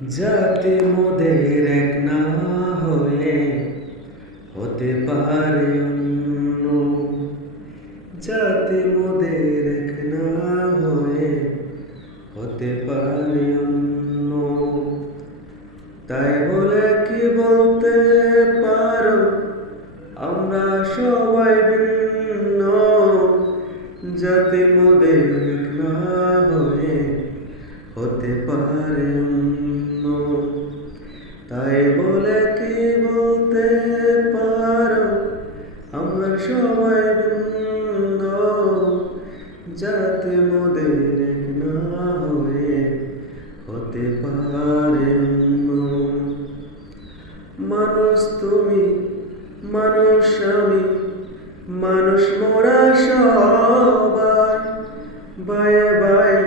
যাতে মোদের এক না হয়ে হতে পারে অন্য, যাতে মোদের এক না হয়ে হতে পারে অন্য। তাই বলে কি বলতে পারো আমরা সবাই ভিন্ন, যাতে মোদের এক না হয়ে হতে পারে অন্য। তাই বলে কি বলতে পারো আমরা সবাই ভিন্ন, যাতে মোদের এক না হয়ে হতে পারে অন্য। মানুষ তুমি, মানুষ আমি, মানুষ মোরা সবাই, বায়ে বায়ে